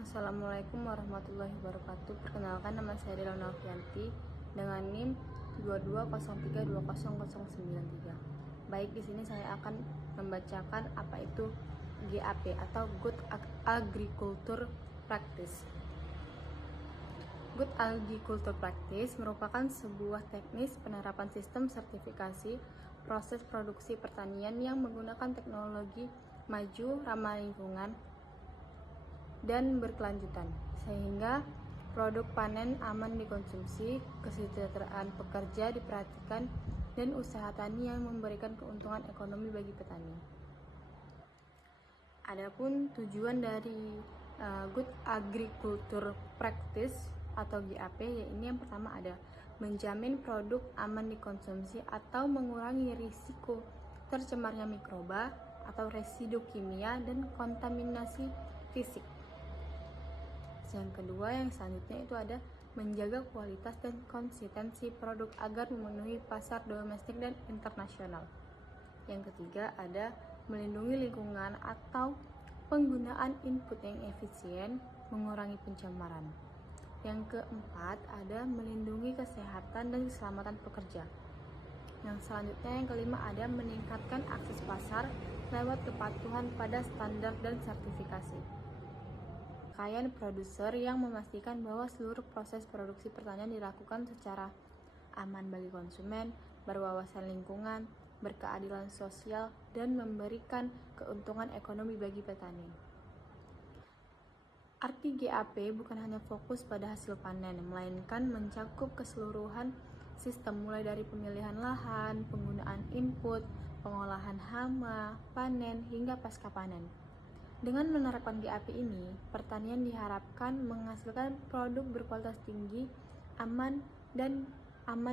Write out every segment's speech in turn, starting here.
Assalamualaikum warahmatullahi wabarakatuh. Perkenalkan, nama saya Dela Novianti dengan NIM 2203200093. Baik, di sini saya akan membacakan apa itu GAP atau Good Agriculture Practice. Good Agriculture Practice merupakan sebuah teknis penerapan sistem sertifikasi proses produksi pertanian yang menggunakan teknologi maju, ramah lingkungan, dan berkelanjutan, sehingga produk panen aman dikonsumsi, kesejahteraan pekerja diperhatikan, dan usaha tani yang memberikan keuntungan ekonomi bagi petani. Adapun tujuan dari Good Agriculture Practice atau GAP, yaitu yang pertama ada menjamin produk aman dikonsumsi atau mengurangi risiko tercemarnya mikroba atau residu kimia dan kontaminasi fisik. Yang kedua, yang selanjutnya itu ada menjaga kualitas dan konsistensi produk agar memenuhi pasar domestik dan internasional. Yang ketiga, ada melindungi lingkungan atau penggunaan input yang efisien, mengurangi pencemaran. Yang keempat, ada melindungi kesehatan dan keselamatan pekerja. Yang selanjutnya, yang kelima, ada meningkatkan akses pasar lewat kepatuhan pada standar dan sertifikasi. Rangkaian produser yang memastikan bahwa seluruh proses produksi pertanian dilakukan secara aman bagi konsumen, berwawasan lingkungan, berkeadilan sosial, dan memberikan keuntungan ekonomi bagi petani. Arti GAP bukan hanya fokus pada hasil panen, melainkan mencakup keseluruhan sistem mulai dari pemilihan lahan, penggunaan input, pengolahan hama, panen, hingga pasca panen. Dengan menerapkan GAP ini, pertanian diharapkan menghasilkan produk berkualitas tinggi, aman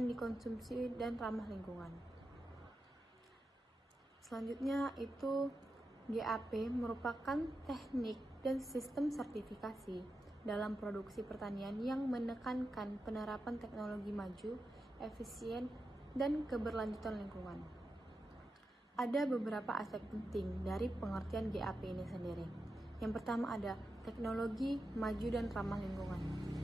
dikonsumsi, dan ramah lingkungan. Selanjutnya itu GAP merupakan teknik dan sistem sertifikasi dalam produksi pertanian yang menekankan penerapan teknologi maju, efisien, dan keberlanjutan lingkungan. Ada beberapa aspek penting dari pengertian GAP ini sendiri. Yang pertama ada teknologi maju dan ramah lingkungan,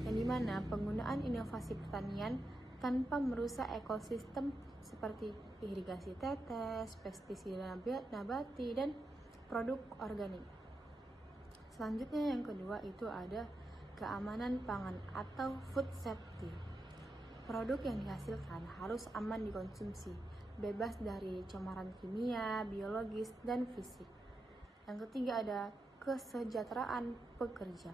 yang dimana penggunaan inovasi pertanian tanpa merusak ekosistem seperti irigasi tetes, pestisida nabati, dan produk organik. Selanjutnya yang kedua itu ada keamanan pangan atau food safety. Produk yang dihasilkan harus aman dikonsumsi, bebas dari cemaran kimia, biologis, dan fisik. Yang ketiga ada kesejahteraan pekerja,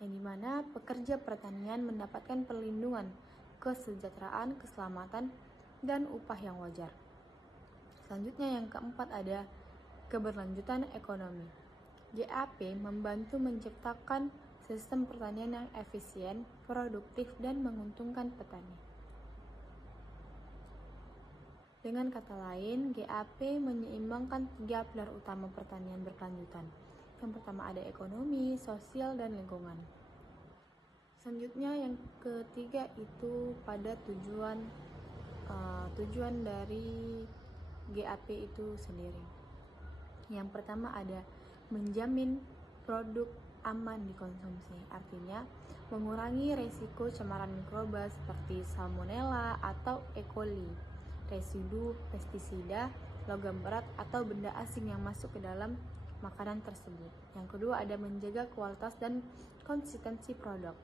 yang dimana pekerja pertanian mendapatkan perlindungan, kesejahteraan, keselamatan, dan upah yang wajar. Selanjutnya yang keempat ada keberlanjutan ekonomi. GAP membantu menciptakan sistem pertanian yang efisien, produktif, dan menguntungkan petani. Dengan kata lain, GAP menyeimbangkan 3 pilar utama pertanian berkelanjutan. Yang pertama ada ekonomi, sosial, dan lingkungan. Selanjutnya yang ketiga itu pada tujuan dari GAP itu sendiri. Yang pertama ada menjamin produk aman dikonsumsi, artinya mengurangi resiko cemaran mikroba seperti salmonella atau E. coli, residu pestisida, logam berat, atau benda asing yang masuk ke dalam makanan tersebut. Yang kedua ada menjaga kualitas dan konsistensi produk.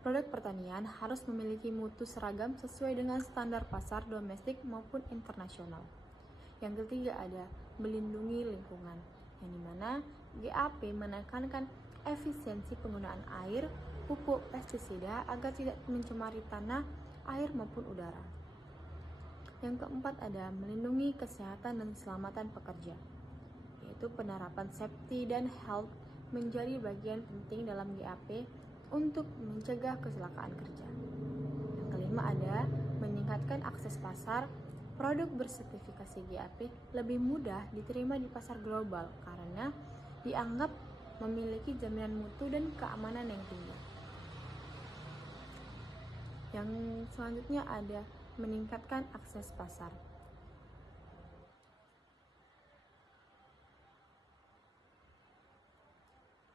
Produk pertanian harus memiliki mutu seragam sesuai dengan standar pasar domestik maupun internasional. Yang ketiga ada melindungi lingkungan, yang dimana GAP menekankan efisiensi penggunaan air, pupuk, pestisida agar tidak mencemari tanah, air maupun udara. Yang keempat ada melindungi kesehatan dan keselamatan pekerja, yaitu penerapan safety dan health menjadi bagian penting dalam GAP untuk mencegah kecelakaan kerja. Yang kelima ada meningkatkan akses pasar. Produk bersertifikasi GAP lebih mudah diterima di pasar global karena dianggap memiliki jaminan mutu dan keamanan yang tinggi. Yang selanjutnya ada meningkatkan akses pasar.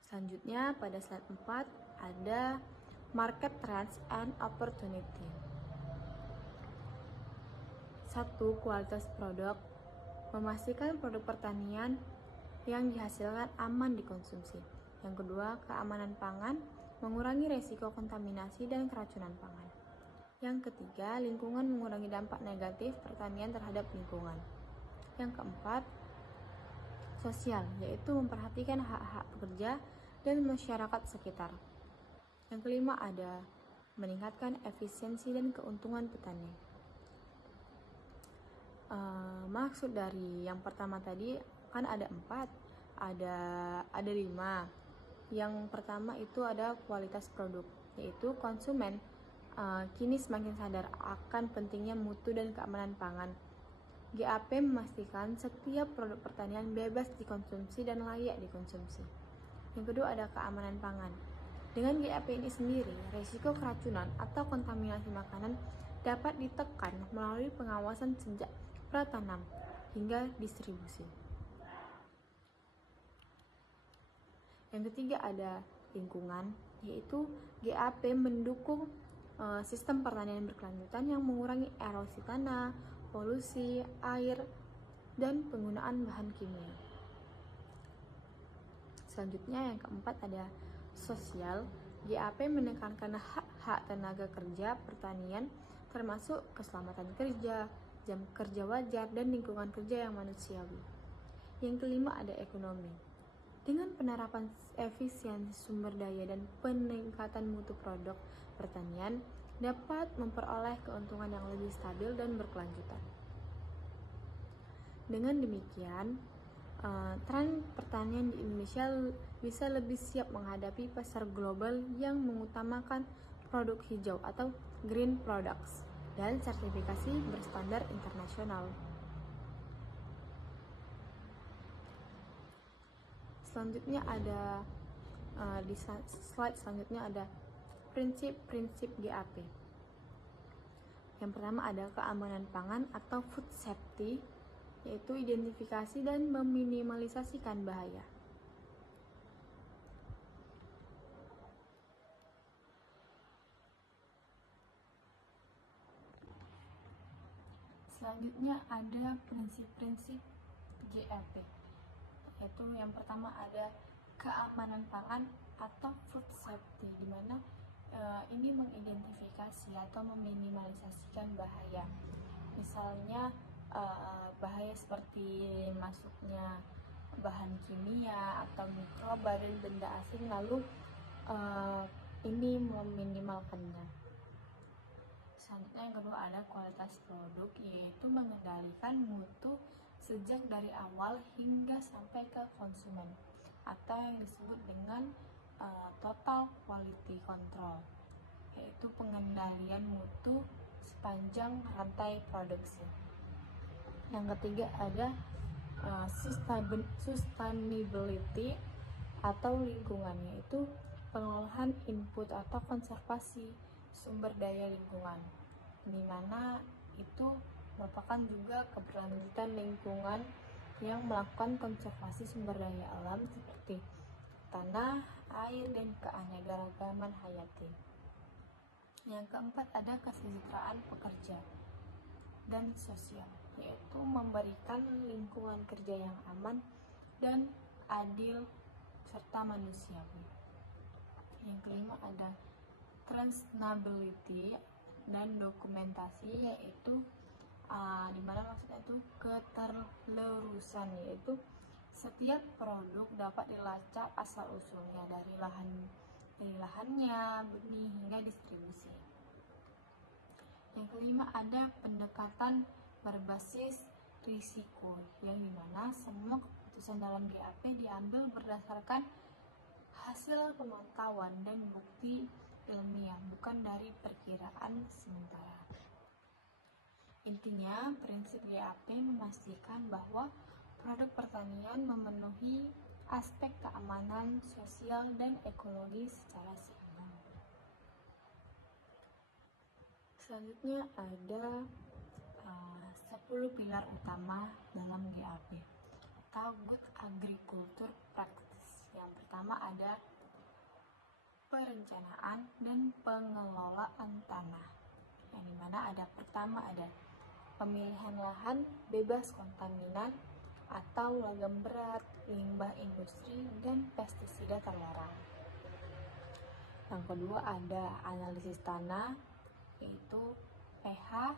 Selanjutnya pada slide 4 ada market trends and opportunity. 1. Kualitas produk. Memastikan produk pertanian yang dihasilkan aman dikonsumsi. Yang kedua, keamanan pangan, mengurangi resiko kontaminasi dan keracunan pangan. Yang ketiga, lingkungan, mengurangi dampak negatif pertanian terhadap lingkungan. Yang keempat, sosial, yaitu memperhatikan hak-hak pekerja dan masyarakat sekitar. Yang kelima ada meningkatkan efisiensi dan keuntungan petani. Maksud dari yang pertama tadi kan ada 4, ada 5. Yang pertama itu ada kualitas produk, yaitu konsumen kini semakin sadar akan pentingnya mutu dan keamanan pangan. GAP memastikan setiap produk pertanian bebas dikonsumsi dan layak dikonsumsi. Yang kedua ada keamanan pangan. Dengan GAP ini sendiri, risiko keracunan atau kontaminasi makanan dapat ditekan melalui pengawasan sejak pratanam hingga distribusi. Yang ketiga ada lingkungan, yaitu GAP mendukung sistem pertanian berkelanjutan yang mengurangi erosi tanah, polusi, air, dan penggunaan bahan kimia. Selanjutnya yang keempat ada sosial. GAP menekankan hak-hak tenaga kerja pertanian termasuk keselamatan kerja, jam kerja wajar, dan lingkungan kerja yang manusiawi. Yang kelima ada ekonomi. Dengan penerapan efisiensi sumber daya dan peningkatan mutu produk pertanian dapat memperoleh keuntungan yang lebih stabil dan berkelanjutan. Dengan demikian, tren pertanian di Indonesia bisa lebih siap menghadapi pasar global yang mengutamakan produk hijau atau green products dan sertifikasi berstandar internasional. Selanjutnya ada di slide selanjutnya ada prinsip-prinsip GAP. Yang pertama ada keamanan pangan atau food safety, yaitu identifikasi dan meminimalisasikan bahaya. Selanjutnya ada prinsip-prinsip GAP, yaitu yang pertama ada keamanan pangan atau food safety, di mana ini mengidentifikasi atau meminimalisasikan bahaya. Misalnya bahaya seperti masuknya bahan kimia atau mikroba dan benda asing, lalu ini meminimalkannya. Selanjutnya yang kedua ada kualitas produk, yaitu mengendalikan mutu sejak dari awal hingga sampai ke konsumen, atau yang disebut dengan total quality control, yaitu pengendalian mutu sepanjang rantai produksi. Yang ketiga ada sustainability atau lingkungan, yaitu pengolahan input atau konservasi sumber daya lingkungan, di mana itu merupakan juga keberlanjutan lingkungan yang melakukan konservasi sumber daya alam seperti tanah, air, dan keanekaragaman hayati. Yang keempat ada kesejahteraan pekerja dan sosial, yaitu memberikan lingkungan kerja yang aman dan adil serta manusiawi. Yang kelima ada traceability dan dokumentasi, yaitu dimana maksudnya itu keterlurusan, yaitu setiap produk dapat dilacak asal usulnya dari lahannya, benih, hingga distribusi. Yang kelima ada pendekatan berbasis risiko, yang dimana semua keputusan dalam GAP diambil berdasarkan hasil pemantauan dan bukti ilmiah, bukan dari perkiraan sementara. Intinya, prinsip GAP memastikan bahwa produk pertanian memenuhi aspek keamanan, sosial, dan ekologi secara seimbang. Selanjutnya ada 10 pilar utama dalam GAP atau Good Agriculture Practice, Yang pertama ada perencanaan dan pengelolaan tanah. Yang dimana pertama ada pemilihan lahan bebas kontaminan atau logam berat, limbah industri, dan pestisida terlarang. Yang kedua ada analisis tanah, yaitu pH,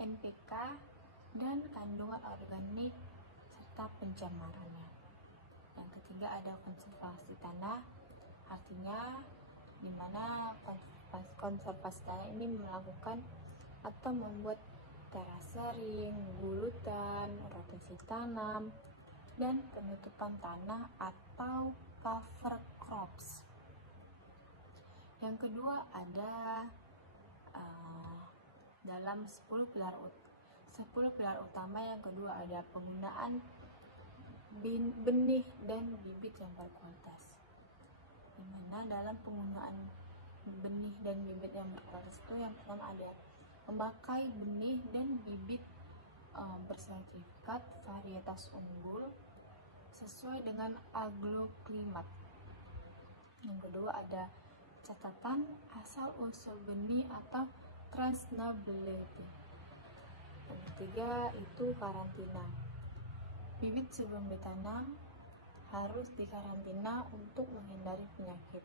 NPK, dan kandungan organik serta pencemarannya. Yang ketiga ada konservasi tanah, artinya di mana konservasi tanah ini melakukan atau membuat terasering, gulutan, rotasi tanam, dan penutupan tanah atau cover crops. Yang kedua ada dalam 10 pilar utama. Yang kedua ada penggunaan benih dan bibit yang berkualitas. Dimana dalam penggunaan benih dan bibit yang berkualitas itu yang pertama ada memakai benih dan bibit bersertifikat varietas unggul sesuai dengan agroklimat. Yang kedua ada catatan asal usul benih atau traceability. Yang ketiga itu karantina. Bibit sebelum ditanam harus dikarantina untuk menghindari penyakit.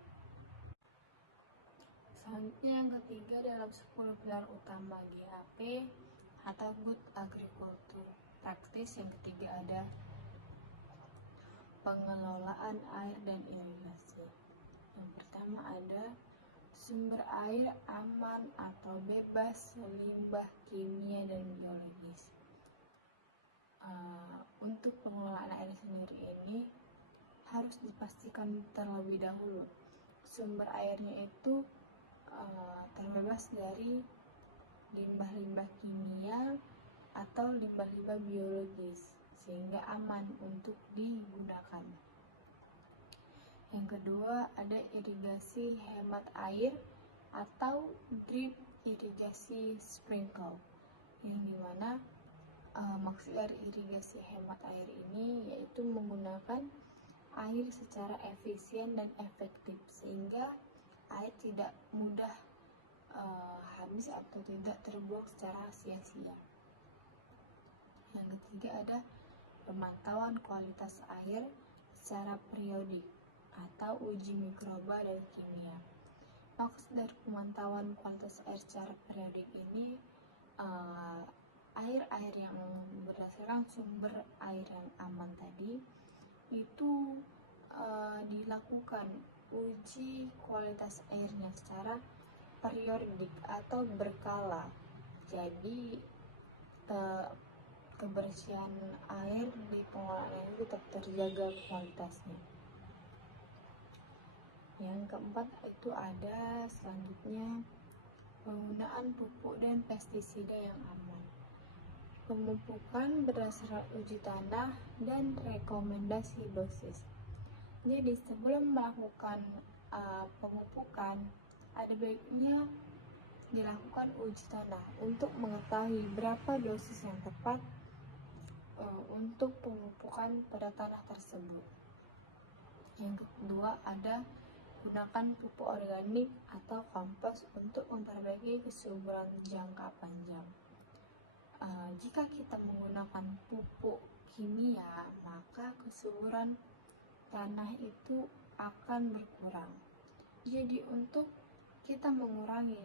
Selanjutnya yang ketiga dalam 10 pilar utama GAP atau Good Agriculture Practice. Yang ketiga ada pengelolaan air dan irigasi. Yang pertama ada sumber air aman atau bebas limbah kimia dan biologis. Untuk pengelolaan air sendiri ini harus dipastikan terlebih dahulu sumber airnya itu terbebas dari limbah-limbah kimia atau limbah-limbah biologis sehingga aman untuk digunakan. Yang kedua ada irigasi hemat air atau drip irigasi sprinkle, yang dimana maksud dari irigasi hemat air ini yaitu menggunakan air secara efisien dan efektif sehingga air tidak mudah habis atau tidak terbuang secara sia-sia. Yang ketiga ada pemantauan kualitas air secara periodik atau uji mikroba dan kimia. Maksud dari pemantauan kualitas air secara periodik ini air-air yang berdasarkan sumber air yang aman tadi itu dilakukan uji kualitas airnya secara periodik atau berkala. Jadi kebersihan air di pengolahan air itu tetap terjaga kualitasnya. Yang keempat itu ada selanjutnya penggunaan pupuk dan pestisida yang aman. Pemupukan berdasarkan uji tanah dan rekomendasi dosis. Jadi sebelum melakukan pemupukan ada baiknya dilakukan uji tanah untuk mengetahui berapa dosis yang tepat untuk pemupukan pada tanah tersebut. Yang kedua ada gunakan pupuk organik atau kompos untuk memperbaiki kesuburan jangka panjang. Jika kita menggunakan pupuk kimia, maka kesuburan tanah itu akan berkurang. Jadi untuk kita mengurangi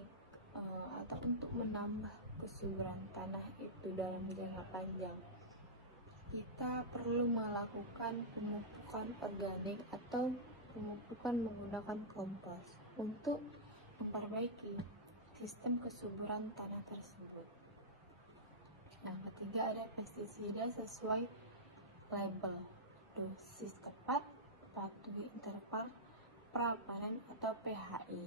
atau untuk menambah kesuburan tanah itu dalam jangka panjang, kita perlu melakukan pemupukan organik atau pemupukan menggunakan kompos untuk memperbaiki sistem kesuburan tanah tersebut. Yang ketiga ada pestisida sesuai label, dosis tepat, patuhi interval pra-panen atau PHI.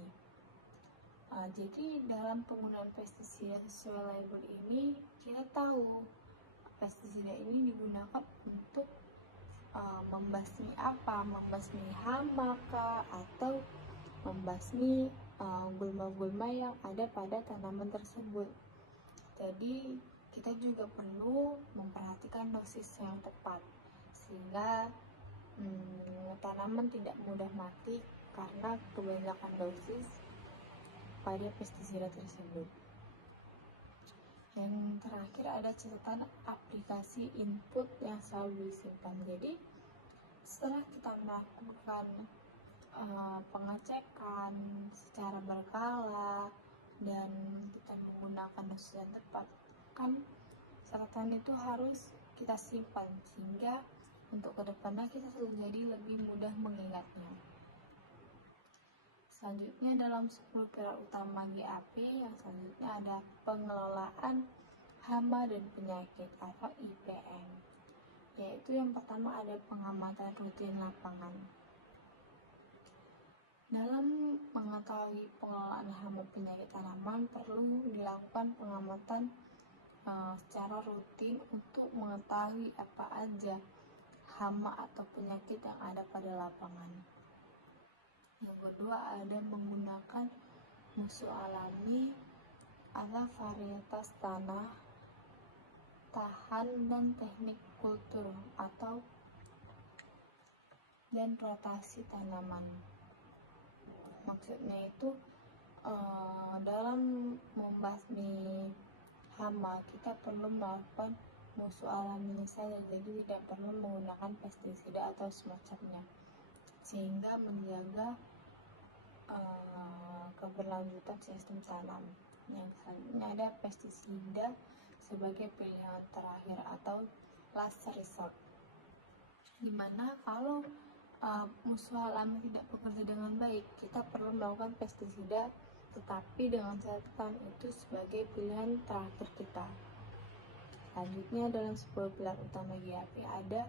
Jadi dalam penggunaan pestisida sesuai label ini kita tahu pestisida ini digunakan untuk membasmi apa, membasmi hama atau membasmi gulma-gulma yang ada pada tanaman tersebut. Jadi kita juga perlu memperhatikan dosis yang tepat sehingga tanaman tidak mudah mati karena kebanyakan dosis pada pestisida tersebut. Yang terakhir ada catatan aplikasi input yang selalu disimpan. Jadi setelah kita melakukan pengecekan secara berkala dan kita menggunakan dosis yang tepat, kan catatan itu harus kita simpan sehingga untuk kedepannya kita jadi lebih mudah mengingatnya. Selanjutnya dalam 10 pilar utama GAP yang selanjutnya ada pengelolaan hama dan penyakit atau IPM, yaitu yang pertama ada pengamatan rutin lapangan. Dalam mengetahui pengelolaan hama penyakit tanaman perlu dilakukan pengamatan secara rutin untuk mengetahui apa aja hama atau penyakit yang ada pada lapangan. Yang kedua ada menggunakan musuh alami atau varietas tanah tahan dan teknik kultur atau dan rotasi tanaman. Maksudnya itu dalam membasmi hama kita perlu melakukan musuh alaminya saja, jadi tidak perlu menggunakan pestisida atau semacamnya, sehingga menjaga keberlanjutan sistem tanam. Yang selanjutnya ada pestisida sebagai pilihan terakhir atau last resort, dimana kalau musuh alami tidak bekerja dengan baik, kita perlu melakukan pestisida, tetapi dengan catatan itu sebagai pilihan terakhir kita. Selanjutnya dalam 10 pilar utama GAP ada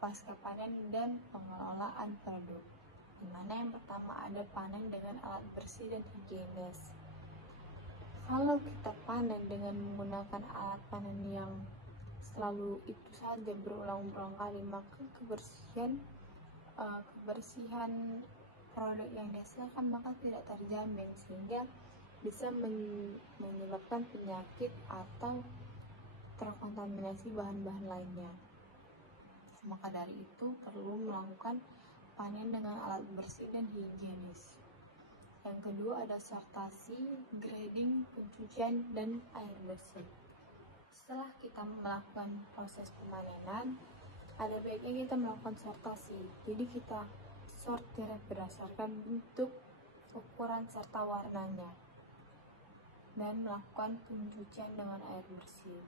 pasca panen dan pengelolaan produk, dimana yang pertama ada panen dengan alat bersih dan higienis. Kalau kita panen dengan menggunakan alat panen yang selalu itu saja berulang-ulang kali, maka kebersihan produk yang dihasilkan maka tidak terjamin, sehingga bisa menyebabkan penyakit atau terkontaminasi bahan-bahan lainnya. Maka dari itu perlu melakukan panen dengan alat bersih dan higienis. Yang kedua ada sortasi, grading, pencucian, dan air bersih. Setelah kita melakukan proses pemanenan, ada baiknya kita melakukan sortasi. Jadi kita sortir berdasarkan bentuk, ukuran, serta warnanya, dan melakukan pencucian dengan air bersih.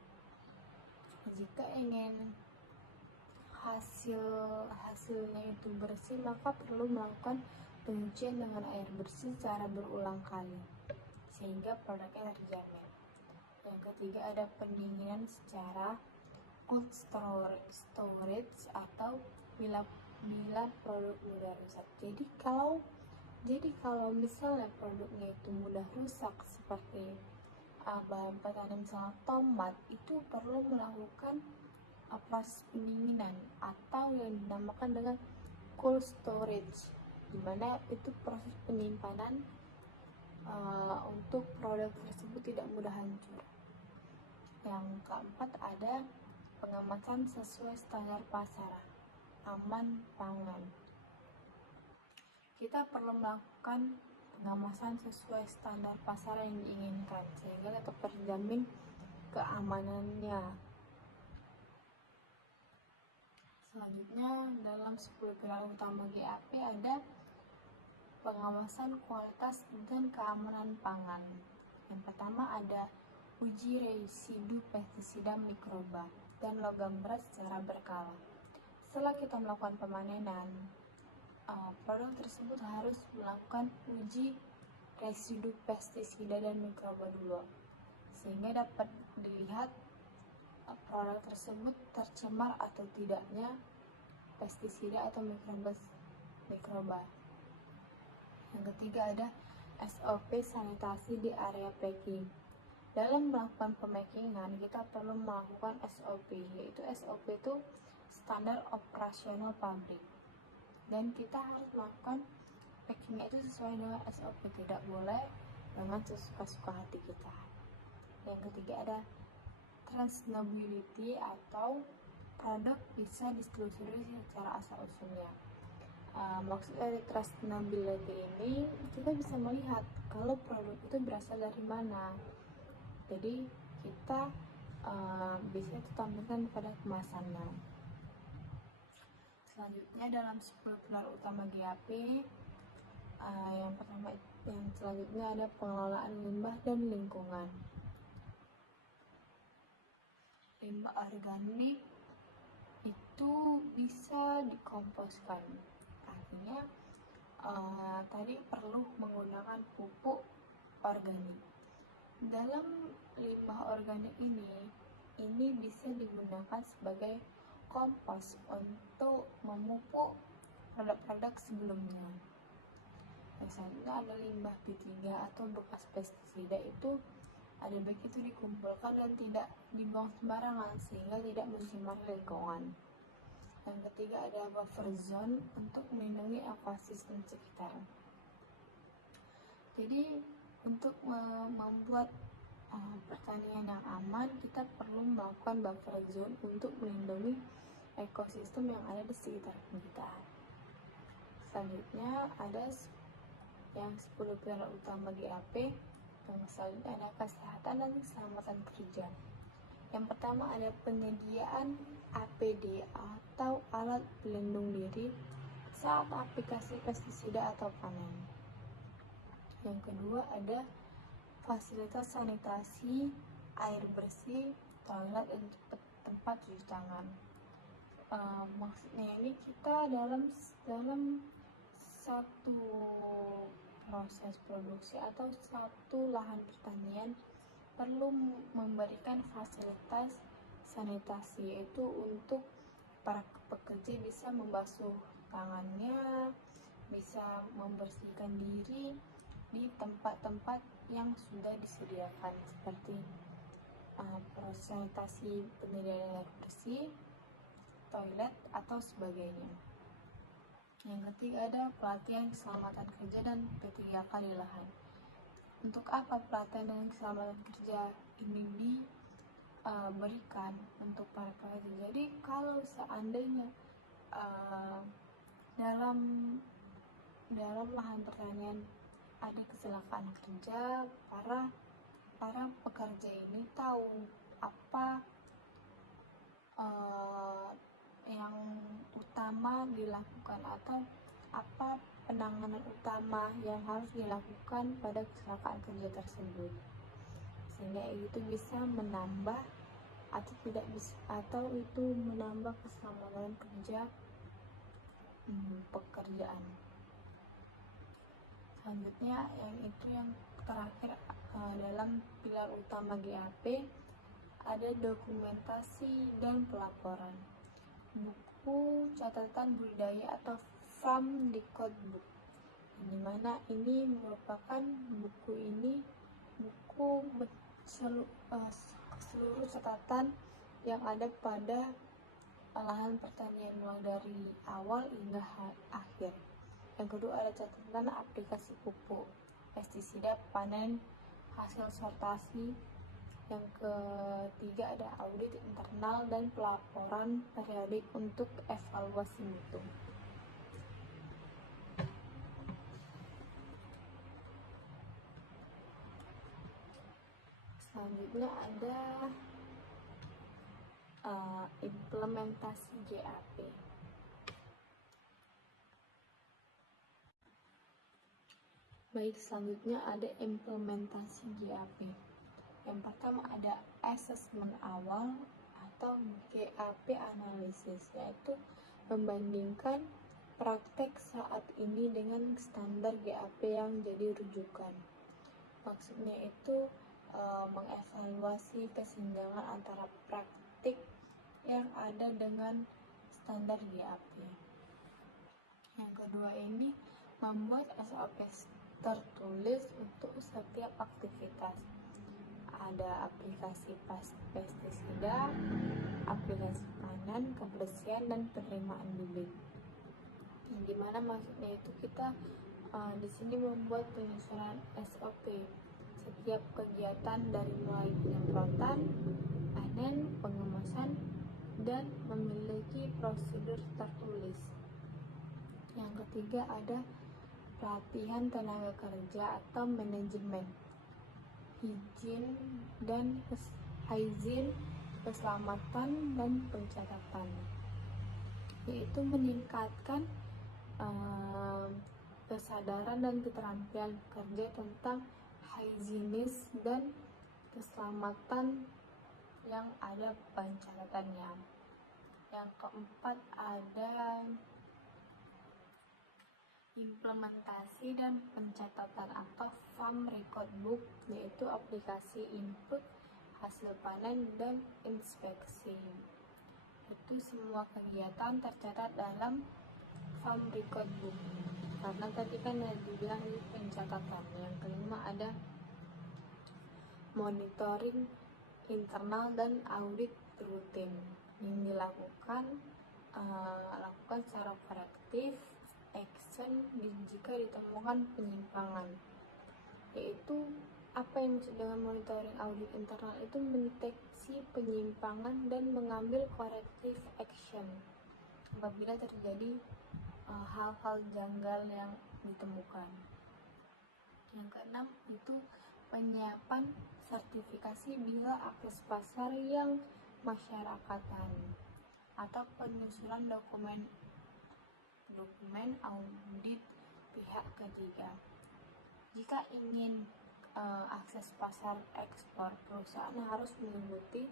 Jika ingin hasilnya itu bersih, maka perlu melakukan pencucian dengan air bersih secara berulang kali, sehingga produknya terjamin. Yang ketiga ada pendinginan secara cold storage atau bila produk mudah rusak. Jadi kalau misalnya produknya itu mudah rusak seperti bahan petani misalnya tomat, itu perlu melakukan proses pendinginan atau yang dinamakan dengan cold storage, dimana itu proses penyimpanan untuk produk tersebut tidak mudah hancur. Yang keempat ada pengamatan sesuai standar pasaran, aman pangan. Kita perlu melakukan pengawasan sesuai standar pasaran yang diinginkan sehingga tetap terjamin keamanannya. Selanjutnya dalam 10 pilar utama GAP ada pengawasan kualitas dan keamanan pangan. Yang pertama ada uji residu pestisida mikroba dan logam berat secara berkala. Setelah kita melakukan pemanenan, produk tersebut harus melakukan uji residu pestisida dan mikroba dulu, sehingga dapat dilihat produk tersebut tercemar atau tidaknya pestisida atau mikroba. Yang ketiga ada SOP sanitasi di area packing. Dalam melakukan pemakingan, kita perlu melakukan SOP, yaitu SOP itu standar operasional pabrik. Dan kita harus melakukan packingnya itu sesuai dengan SOP, tidak boleh dengan sesuka-suka hati kita. Yang ketiga ada traceability atau produk bisa ditelusuri secara asal-usulnya. Maksud dari trustability ini, kita bisa melihat kalau produk itu berasal dari mana. Jadi kita bisa tampilkan pada kemasannya. Selanjutnya dalam 10 pilar utama GAP, yang selanjutnya ada pengelolaan limbah dan lingkungan. Limbah organik itu bisa dikomposkan, artinya tadi perlu menggunakan pupuk organik. Dalam limbah organik ini bisa digunakan sebagai kompos untuk memupuk produk-produk sebelumnya. Misalnya ada limbah B3 atau bekas pestisida, itu ada baik itu dikumpulkan dan tidak dibuang sembarangan sehingga tidak mencemari lingkungan. Yang ketiga ada buffer zone untuk melindungi ekosistem sekitar. Jadi untuk membuat pertanian yang aman, kita perlu melakukan buffer zone untuk melindungi ekosistem yang ada di sekitar kita. Selanjutnya ada yang 10 pilar utama GAP. Yang selanjutnya ada kesehatan dan keselamatan kerja. Yang pertama ada penyediaan APD atau alat pelindung diri saat aplikasi pestisida atau panen. Yang kedua ada fasilitas sanitasi, air bersih, toilet, dan tempat cuci tangan. Maksudnya ini kita dalam satu proses produksi atau satu lahan pertanian perlu memberikan fasilitas sanitasi, yaitu untuk para pekerja bisa membasuh tangannya, bisa membersihkan diri di tempat-tempat yang sudah disediakan seperti proses sanitasi, penyediaan air bersih, toilet, atau sebagainya. Yang ketiga ada pelatihan keselamatan kerja dan P3K di lahan. Untuk apa pelatihan dan keselamatan kerja ini diberikan untuk para pekerja? Jadi kalau seandainya dalam lahan pertanian ada kecelakaan kerja, para pekerja ini tahu apa yang utama dilakukan atau apa penanganan utama yang harus dilakukan pada kecelakaan kerja tersebut, sehingga itu bisa menambah atau itu menambah keselamatan kerja pekerjaan. Selanjutnya yang terakhir dalam pilar utama GAP ada dokumentasi dan pelaporan. Buku catatan budidaya atau farm record book, di mana ini merupakan buku seluruh catatan yang ada pada lahan pertanian mulai dari awal hingga akhir. Yang kedua ada catatan aplikasi pupuk, pestisida, panen, hasil sortasi. Yang ketiga ada audit internal dan pelaporan periodik untuk evaluasi mutu. Selanjutnya ada implementasi GAP. Baik, selanjutnya ada implementasi GAP. Yang pertama ada assessment awal atau GAP analisis, yaitu membandingkan praktek saat ini dengan standar GAP yang jadi rujukan. Maksudnya itu mengevaluasi kesenjangan antara praktik yang ada dengan standar GAP. Yang kedua ini membuat SOP tertulis untuk setiap aktivitas. Ada aplikasi pestisida, aplikasi panen, kebersihan, dan penerimaan bibit. Yang dimana maksudnya itu kita di sini membuat penyusunan SOP setiap kegiatan dari mulai penyemprotan, panen, pengemasan, dan memiliki prosedur tertulis. Yang ketiga ada pelatihan tenaga kerja atau manajemen, izin keselamatan dan pencatatan, yaitu meningkatkan kesadaran dan keterampilan kerja tentang higienis dan keselamatan yang ada pencatatannya. Yang keempat ada implementasi dan pencatatan atau farm record book, yaitu aplikasi input hasil panen dan inspeksi. Itu semua kegiatan tercatat dalam farm record book, karena tadi kan dibilang di pencatatan. Yang kelima ada monitoring internal dan audit rutin yang dilakukan secara korektif action jika ditemukan penyimpangan, yaitu apa yang maksud dengan monitoring audit internal itu mendeteksi penyimpangan dan mengambil corrective action apabila terjadi hal-hal janggal yang ditemukan. Yang keenam itu penyiapan sertifikasi bila akses pasar yang masyarakatan atau penyusunan dokumen audit pihak ketiga. Jika ingin akses pasar ekspor, perusahaan harus mengikuti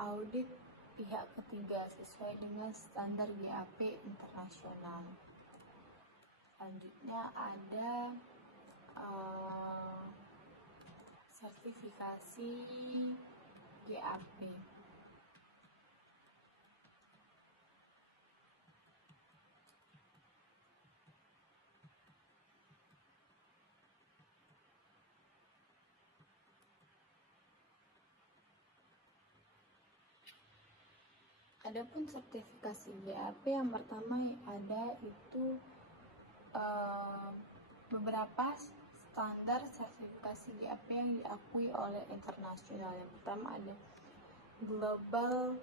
audit pihak ketiga sesuai dengan standar GAP internasional. Selanjutnya ada sertifikasi GAP. Adapun sertifikasi GAP yang pertama ada itu beberapa standar sertifikasi GAP yang diakui oleh internasional. Yang pertama ada Global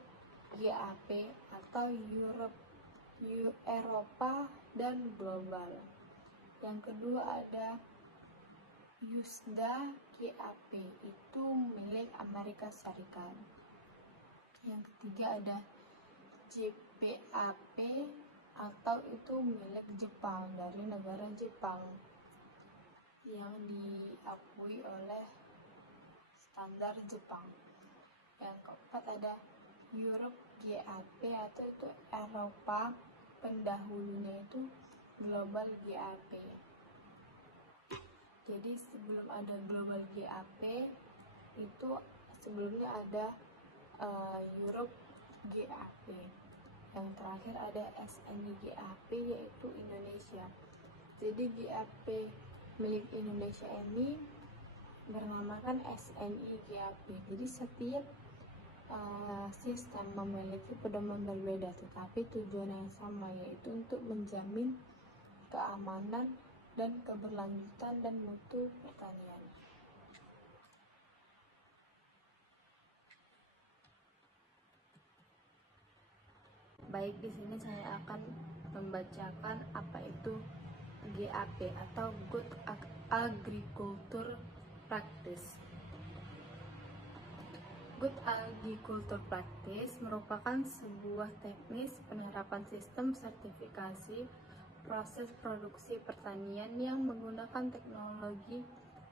GAP atau Eropa dan Global. Yang kedua ada USDA GAP, itu milik Amerika Serikat. Yang ketiga ada JPAP atau itu milik Jepang, dari negara Jepang, yang diakui oleh standar Jepang. Yang keempat ada Europe GAP atau itu Eropa, pendahulunya itu Global GAP. Jadi sebelum ada Global GAP itu sebelumnya ada Europe GAP. Yang terakhir ada SNI GAP, yaitu Indonesia. Jadi GAP milik Indonesia ini bernamakan SNI GAP. Jadi setiap sistem memiliki pedoman berbeda, tetapi tujuan yang sama, yaitu untuk menjamin keamanan dan keberlanjutan dan mutu pertanian. Baik, di sini saya akan membacakan apa itu GAP atau Good Agriculture Practice. Good Agriculture Practice merupakan sebuah teknis penerapan sistem sertifikasi proses produksi pertanian yang menggunakan teknologi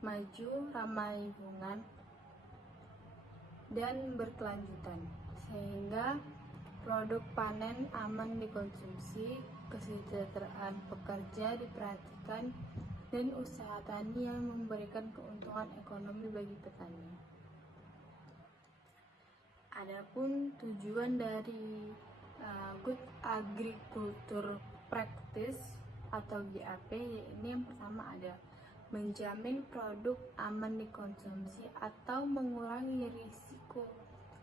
maju, ramah lingkungan, dan berkelanjutan, sehingga produk panen aman dikonsumsi, kesejahteraan pekerja diperhatikan, dan usaha tani yang memberikan keuntungan ekonomi bagi petani. Adapun tujuan dari Good Agriculture Practice atau GAP, ini yang pertama ada menjamin produk aman dikonsumsi atau mengurangi risiko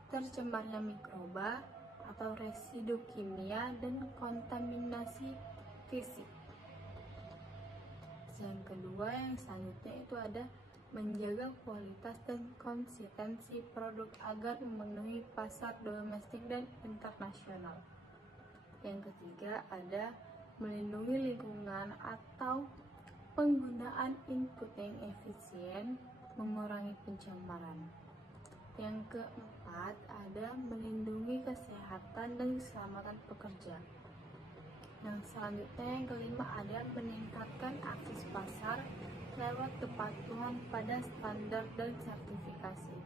tercemarnya mikroba atau residu kimia dan kontaminasi fisik. Yang kedua, yang selanjutnya itu ada menjaga kualitas dan konsistensi produk agar memenuhi pasar domestik dan internasional. Yang ketiga ada melindungi lingkungan atau penggunaan input yang efisien, mengurangi pencemaran. Yang keempat ada melindungi kesehatan dan keselamatan pekerja. Yang selanjutnya yang kelima ada meningkatkan akses pasar lewat kepatuhan pada standar dan sertifikasi.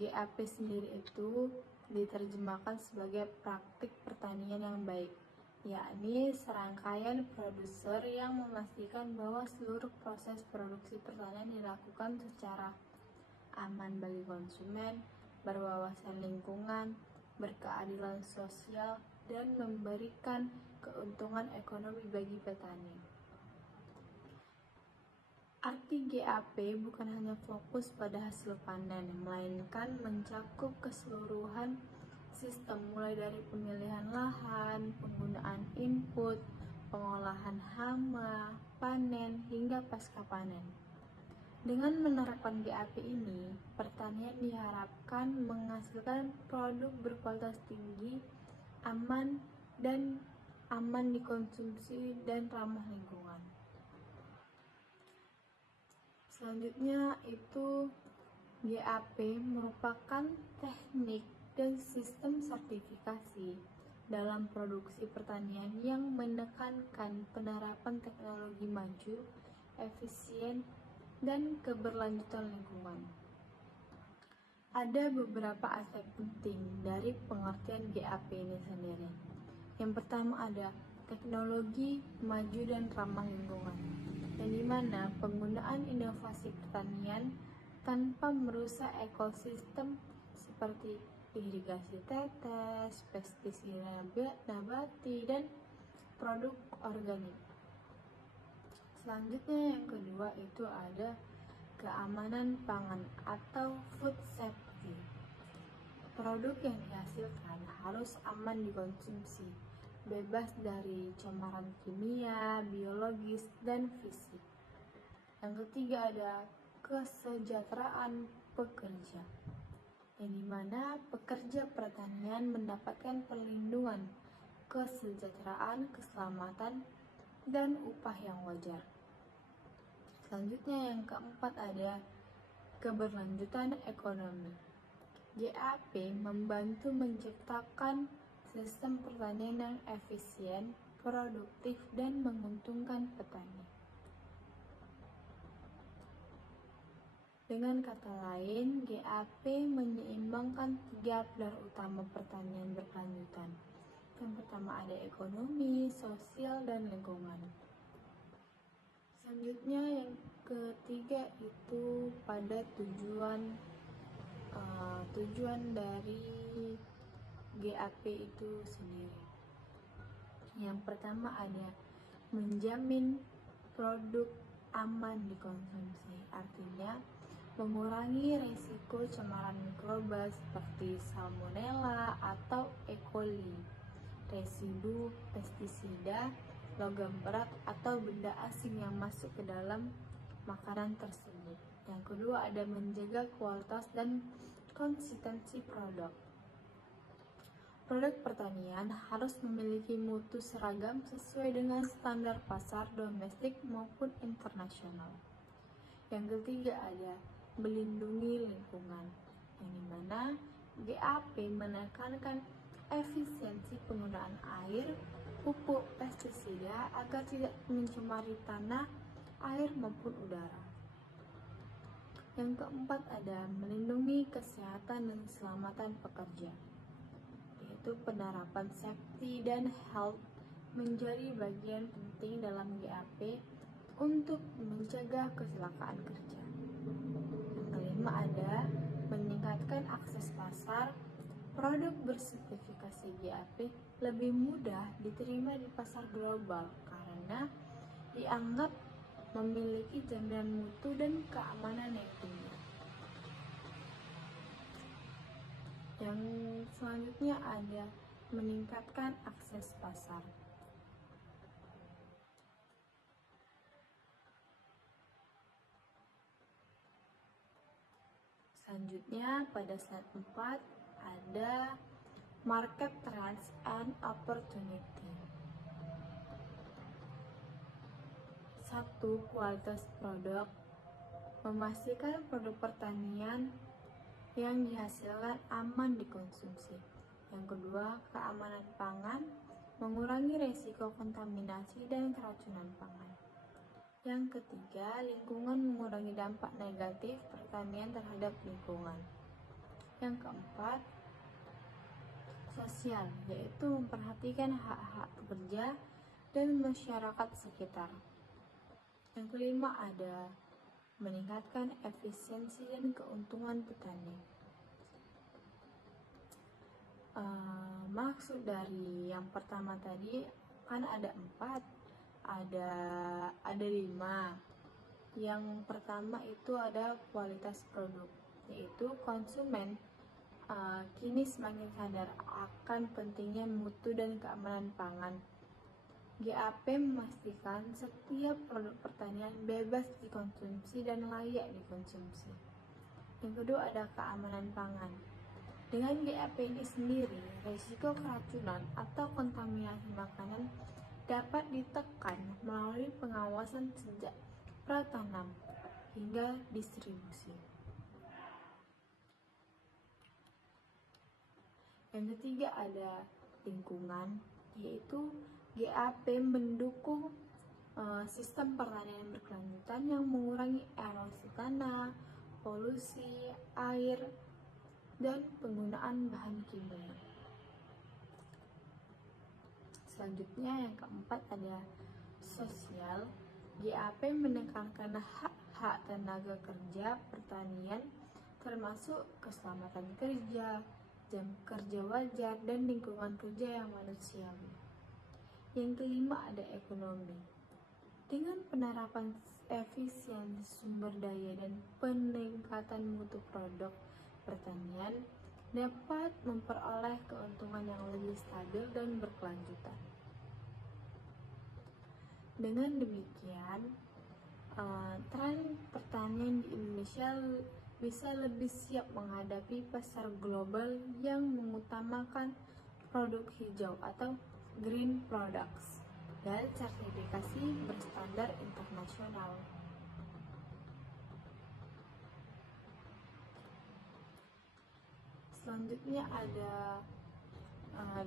GAP sendiri itu diterjemahkan sebagai praktik pertanian yang baik, yakni serangkaian produser yang memastikan bahwa seluruh proses produksi pertanian dilakukan secara aman bagi konsumen, berwawasan lingkungan, berkeadilan sosial, dan memberikan keuntungan ekonomi bagi petani. Arti GAP bukan hanya fokus pada hasil panen, melainkan mencakup keseluruhan sistem mulai dari pemilihan lahan, penggunaan input, pengolahan hama, panen, hingga pasca panen. Dengan menerapkan GAP ini, pertanian diharapkan menghasilkan produk berkualitas tinggi, aman dikonsumsi, dan ramah lingkungan. Selanjutnya itu GAP merupakan teknik dan sistem sertifikasi dalam produksi pertanian yang menekankan penerapan teknologi maju, efisien, dan keberlanjutan lingkungan. Ada beberapa aspek penting dari pengertian GAP ini sendiri. Yang pertama ada teknologi maju dan ramah lingkungan, yang dimana penggunaan inovasi pertanian tanpa merusak ekosistem seperti irigasi tetes, pestisida nabati, dan produk organik. Selanjutnya yang kedua itu ada keamanan pangan atau food safety. Produk yang dihasilkan harus aman dikonsumsi, bebas dari cemaran kimia, biologis, dan fisik. Yang ketiga ada kesejahteraan pekerja, yang dimana pekerja pertanian mendapatkan perlindungan, kesejahteraan, keselamatan, dan upah yang wajar. Selanjutnya yang keempat ada keberlanjutan ekonomi. GAP membantu menciptakan sistem pertanian yang efisien, produktif, dan menguntungkan petani. Dengan kata lain, GAP menyeimbangkan 3 pilar utama pertanian berkelanjutan. Yang pertama ada ekonomi, sosial, dan lingkungan. Selanjutnya yang ketiga itu pada tujuan dari GAP itu sendiri. Yang pertama ada menjamin produk aman dikonsumsi, artinya mengurangi risiko cemaran mikroba seperti salmonella atau E. coli, residu pestisida, logam berat, atau benda asing yang masuk ke dalam makanan tersebut. Yang kedua ada menjaga kualitas dan konsistensi produk. Produk pertanian harus memiliki mutu seragam sesuai dengan standar pasar domestik maupun internasional. Yang ketiga ada melindungi lingkungan, yang dimana GAP menekankan efisiensi penggunaan air, pupuk, pestisida agar tidak mencemari tanah, air maupun udara. Yang keempat ada melindungi kesehatan dan keselamatan pekerja, yaitu penerapan safety dan health menjadi bagian penting dalam GAP untuk mencegah kecelakaan kerja. Yang kelima ada meningkatkan akses pasar. Produk bersertifikasi GAP lebih mudah diterima di pasar global karena dianggap memiliki jaminan mutu dan keamanan yang tinggi. Yang selanjutnya ada meningkatkan akses pasar. Selanjutnya pada slide 4 ada market trends and opportunity. 1. Kualitas produk. Memastikan produk pertanian yang dihasilkan aman dikonsumsi. Yang kedua, keamanan pangan, mengurangi resiko kontaminasi dan keracunan pangan. Yang ketiga, lingkungan, mengurangi dampak negatif pertanian terhadap lingkungan. Yang keempat, sosial, yaitu memperhatikan hak-hak pekerja dan masyarakat sekitar. Yang kelima ada meningkatkan efisiensi dan keuntungan petani. Maksud dari yang pertama tadi kan ada 4, ada 5. Yang pertama itu ada kualitas produk, yaitu konsumen kini semakin sadar akan pentingnya mutu dan keamanan pangan. GAP memastikan setiap produk pertanian bebas dikonsumsi dan layak dikonsumsi. Yang kedua ada keamanan pangan. Dengan GAP ini sendiri, risiko keracunan atau kontaminasi makanan dapat ditekan melalui pengawasan sejak pratanam hingga distribusi. Yang ketiga ada lingkungan, yaitu GAP mendukung sistem pertanian berkelanjutan yang mengurangi erosi tanah, polusi air, dan penggunaan bahan kimia. Selanjutnya yang keempat ada sosial. GAP menekankan hak-hak tenaga kerja pertanian termasuk keselamatan kerja, jam kerja wajar, dan lingkungan kerja yang manusiawi. Yang kelima ada ekonomi. Dengan penerapan efisiensi sumber daya dan peningkatan mutu produk pertanian dapat memperoleh keuntungan yang lebih stabil dan berkelanjutan. Dengan demikian, tren pertanian di Indonesia bisa lebih siap menghadapi pasar global yang mengutamakan produk hijau atau green products dan sertifikasi berstandar internasional. Selanjutnya ada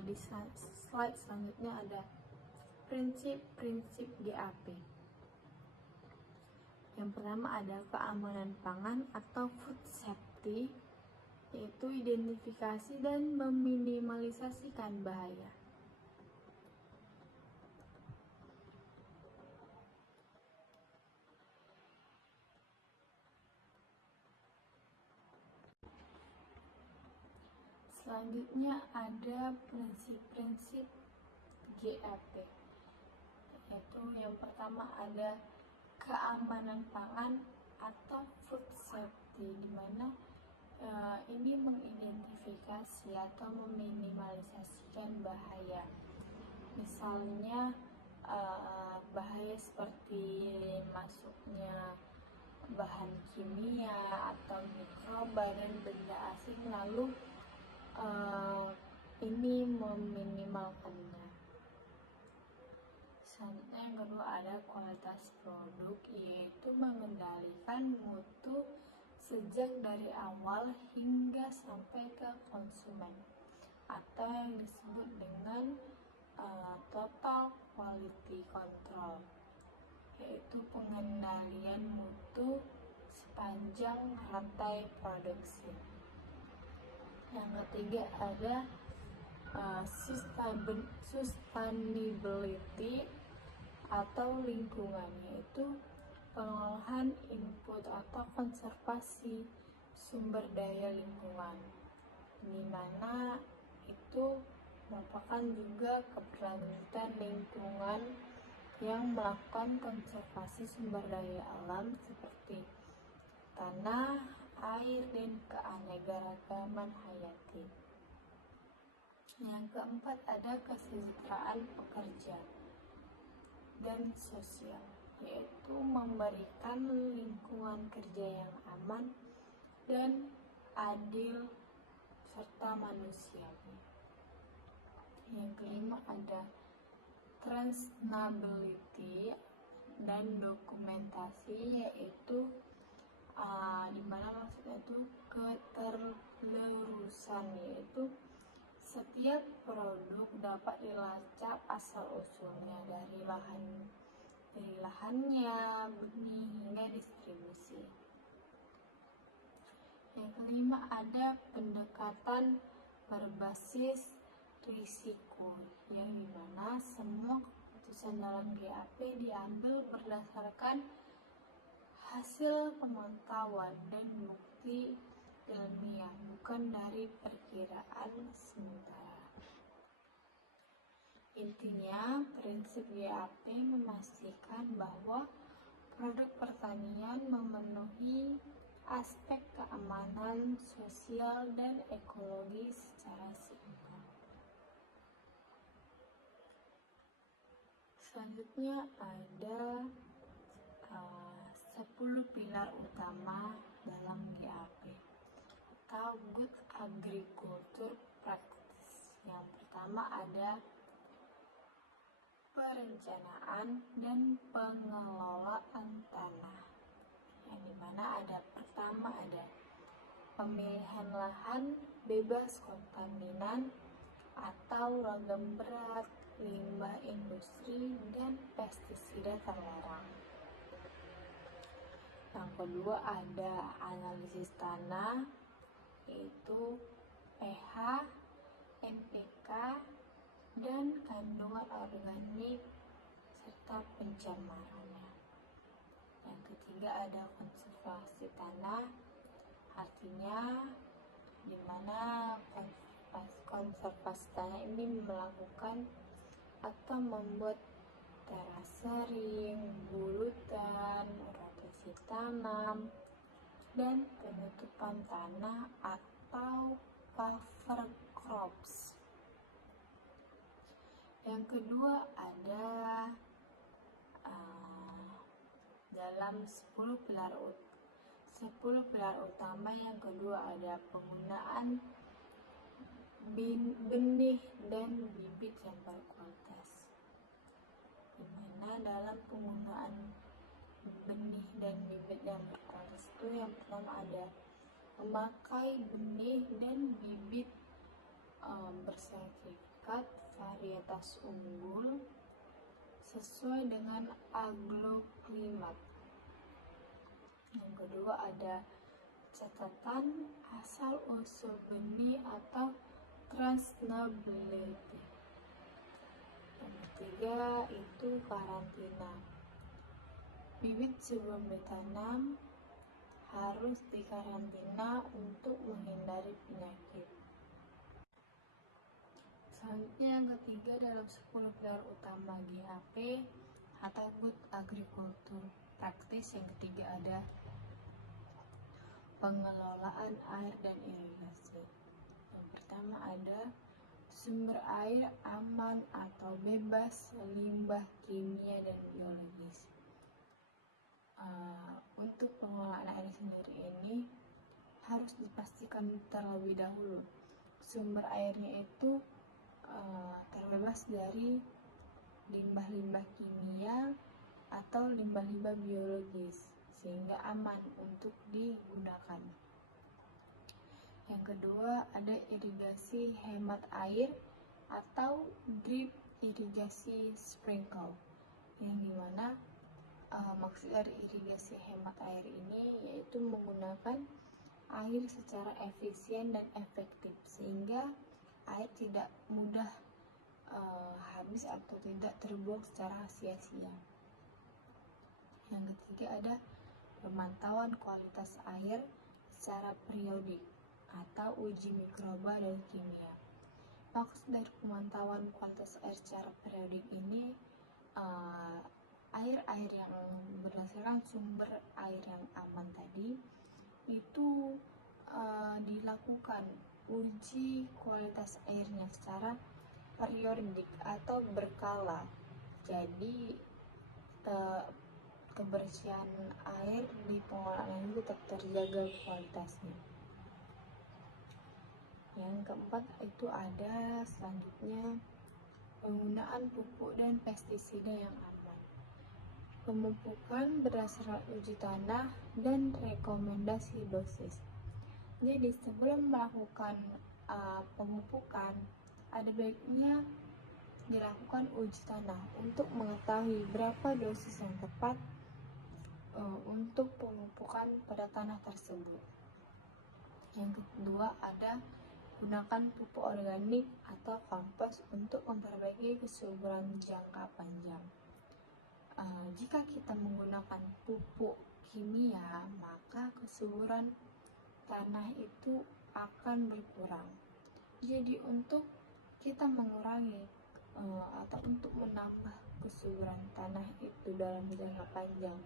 di slide selanjutnya ada prinsip-prinsip GAP. Yang pertama ada keamanan pangan atau food safety, yaitu identifikasi dan meminimalisasikan bahaya. Selanjutnya ada prinsip-prinsip GAP, yaitu yang pertama ada keamanan pangan atau food safety, di mana ini mengidentifikasi atau meminimalisasikan bahaya. Misalnya bahaya seperti masuknya bahan kimia atau mikroba dan benda asing, lalu ini meminimalkannya. Selanjutnya yang kedua ada kualitas produk, yaitu mengendalikan mutu sejak dari awal hingga sampai ke konsumen, atau yang disebut dengan total quality control, yaitu pengendalian mutu sepanjang rantai produksi. Yang ketiga ada sustainability atau lingkungan, yaitu pengolahan input atau konservasi sumber daya lingkungan, di mana itu merupakan juga keberlanjutan lingkungan yang melakukan konservasi sumber daya alam seperti tanah, air, dan keanekaragaman hayati. Yang keempat ada kesejahteraan pekerja dan sosial, yaitu memberikan lingkungan kerja yang aman dan adil, serta manusiawi. Yang kelima ada traceability dan dokumentasi, yaitu dimana maksudnya itu keterlurusan, yaitu setiap produk dapat dilacak asal usulnya dari lahannya, benih hingga distribusi. Yang kelima ada pendekatan berbasis risiko, yang dimana semua keputusan dalam GAP diambil berdasarkan hasil pemantauan dan bukti ilmiah, bukan dari perkiraan sementara. Intinya, prinsip GAP memastikan bahwa produk pertanian memenuhi aspek keamanan sosial dan ekologi secara seimbang. Selanjutnya ada 10 pilar utama dalam GAP atau Good Agriculture Practice. Yang pertama ada perencanaan dan pengelolaan tanah, yang dimana pertama ada pemilihan lahan bebas kontaminan atau logam berat, limbah industri, dan pestisida terlarang. Yang kedua ada analisis tanah, yaitu pH, NPK, dan kandungan organik serta pencemarannya. Yang ketiga ada konservasi tanah, artinya di mana konservasi tanah ini melakukan atau membuat terasering, bulutan, rotasi tanam, dan penutupan tanah atau cover crops. Yang kedua ada dalam 10 pilar utama, yang kedua ada penggunaan benih dan bibit yang berkualitas, dimana dalam penggunaan benih dan bibit yang berkualitas itu yang pertama ada memakai benih dan bibit bersertifikat varietas unggul sesuai dengan agroklimat. Yang kedua ada catatan asal usul benih atau traceability. Yang ketiga itu karantina. Bibit sebelum ditanam harus dikarantina untuk menghindari penyakit. Selanjutnya yang ketiga dalam 10 pilar utama GAP atau Good Agriculture Practice, yang ketiga ada pengelolaan air dan irigasi. Yang pertama ada sumber air aman atau bebas limbah kimia dan biologis. Untuk pengelolaan air sendiri ini harus dipastikan terlebih dahulu sumber airnya itu terbebas dari limbah-limbah kimia atau limbah-limbah biologis sehingga aman untuk digunakan. Yang kedua ada irigasi hemat air atau drip irigasi sprinkle, yang dimana maksud dari irigasi hemat air ini yaitu menggunakan air secara efisien dan efektif sehingga air tidak mudah habis atau tidak terbuang secara sia-sia. Yang ketiga ada pemantauan kualitas air secara periodik atau uji mikroba dan kimia. Maksud dari pemantauan kualitas air secara periodik ini air-air yang berdasarkan sumber air yang aman tadi itu dilakukan uji kualitas airnya secara periodik atau berkala. Jadi kebersihan air di pengolahan itu tetap terjaga kualitasnya. Yang keempat itu ada selanjutnya penggunaan pupuk dan pestisida yang aman. Pemupukan berdasarkan uji tanah dan rekomendasi dosis. Jadi sebelum melakukan pemupukan, ada baiknya dilakukan uji tanah untuk mengetahui berapa dosis yang tepat untuk pemupukan pada tanah tersebut. Yang kedua ada gunakan pupuk organik atau kompos untuk memperbaiki kesuburan jangka panjang. Jika kita menggunakan pupuk kimia, maka kesuburan tanah itu akan berkurang. Jadi untuk kita mengurangi atau untuk menambah kesuburan tanah itu dalam jangka panjang,